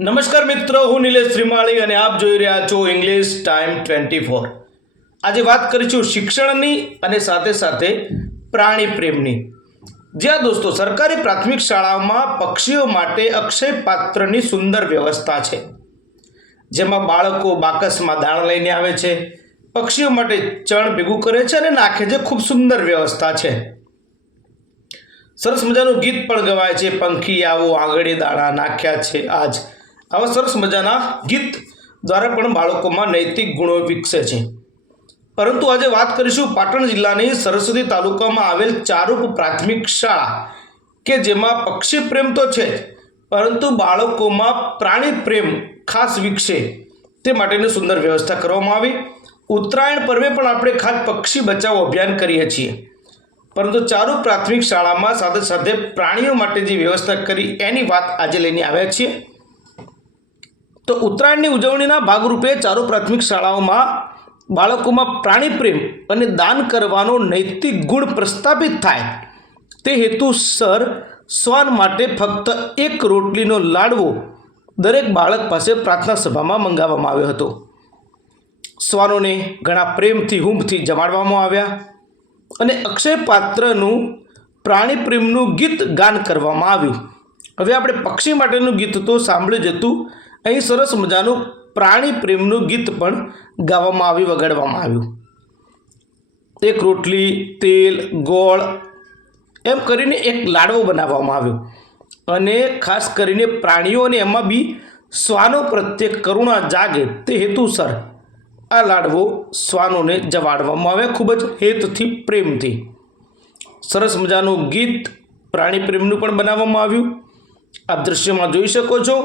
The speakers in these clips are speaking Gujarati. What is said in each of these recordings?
નમસ્કાર મિત્રો, હું નિલેશ શ્રીમાળી અને આપ જોઈ રહ્યા છો ઇંગ્લિશ ટાઈમ ટ્વેન્ટી ફોર આજે વાત કરીશું શિક્ષણની અને સાથે સાથે પ્રાણી પ્રેમની. જ્યાં દોસ્તો, સરકારી પ્રાથમિક શાળાઓમાં પક્ષીઓ માટે અક્ષય પાત્રની સુંદર વ્યવસ્થા છે. જેમાં બાળકો બાકસમાં દાણ લઈને આવે છે, પક્ષીઓ માટે ચણ ભેગું કરે છે અને નાખે છે ખૂબ સુંદર વ્યવસ્થા છે. સરસ મજાનું ગીત પણ ગવાય છે, પંખી આવો, આંગળી દાણા નાખ્યા છે આજ. આવા સરસ મજાના ગીત દ્વારા પણ બાળકોમાં નૈતિક ગુણો વિકસે છે. પરંતુ આજે વાત કરીશું પાટણ જિલ્લાની સરસ્વતી તાલુકામાં આવેલ ચારૂપ પ્રાથમિક શાળા, કે જેમાં પક્ષી પ્રેમ તો છે જ, પરંતુ બાળકોમાં પ્રાણી પ્રેમ ખાસ વિકસે. તે માટેની સુંદર વ્યવસ્થા કરવામાં આવી. ઉત્તરાયણ પર્વે પણ આપણે ખાસ પક્ષી બચાવો અભિયાન કરીએ છીએ. પરંતુ ચારુ પ્રાથમિક શાળામાં સાથે સાથે પ્રાણીઓ માટે જે વ્યવસ્થા કરી એની વાત આજે લઈને આવ્યા છીએ. તો ઉત્તરાયણની ઉજવણીના ભાગરૂપે ચારુ પ્રાથમિક શાળાઓમાં બાળકોમાં પ્રાણી પ્રેમ અને દાન કરવાનો નૈતિક ગુણ પ્રસ્થાપિત થાય. તે હેતુસર શ્વાન માટે ફક્ત એક રોટલીનો લાડવો દરેક બાળક પાસે પ્રાર્થના સભામાં મંગાવવામાં આવ્યો હતો. શ્વાનોને ઘણા પ્રેમથી હુંફથી જમાડવામાં આવ્યા અને અક્ષય પાત્રનું પ્રાણી પ્રેમનું ગીત ગાન કરવામાં આવ્યું. હવે આપણે પક્ષી માટેનું ગીત તો સાંભળ્યું જ હતું અહીં સરસ મજાનું પ્રાણી પ્રેમનું ગીત પણ ગાવામાં આવી વગાડવામાં આવ્યું. એક રોટલી, તેલ, ગોળ, એમ કરીને એક લાડવો બનાવવામાં આવ્યો. અને ખાસ કરીને પ્રાણીઓને એમાં બી શ્વાનો પ્રત્યે કરુણા જાગે તે હેતુસર આ લાડવો શ્વાનોને જવાડવામાં આવે ખૂબ જ હેતથી, પ્રેમથી. સરસ મજાનું ગીત પ્રાણી પ્રેમનું પણ બનાવવામાં આવ્યું. આપ દૃશ્યમાં જોઈ શકો છો.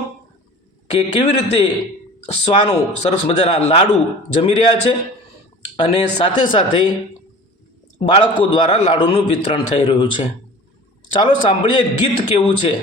કે કેવી રીતે શ્વાનો સરસ મજાના લાડુ જમી રહ્યા છે અને સાથે સાથે બાળકો દ્વારા લાડુનું વિતરણ થઈ રહ્યું છે. ચાલો સાંભળીએ ગીત કેવું છે.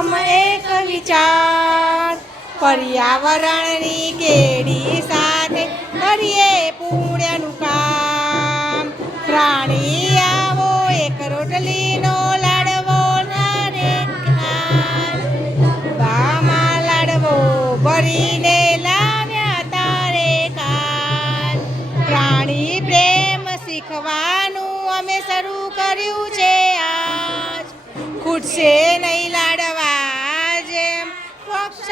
અનુપમ એક વિચાર. પર્યાવરણની કેડી સાથે કરીએ પુણ્યનું કામ. પ્રાણી આવો, એક રોટલીનો લાડવો નારે બામાં લાડવો ભરીને લાવ્યા તારે કાલ. પ્રાણી પ્રેમ શીખવાનું અમે શરૂ કર્યું છે આજ. ખૂટશે નહીં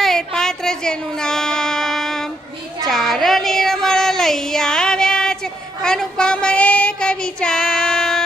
અક્ષય પાત્ર જેનું નામ ચાર નિર્મળ લઈ આવ્યા છે. અનુપમ એક વિચાર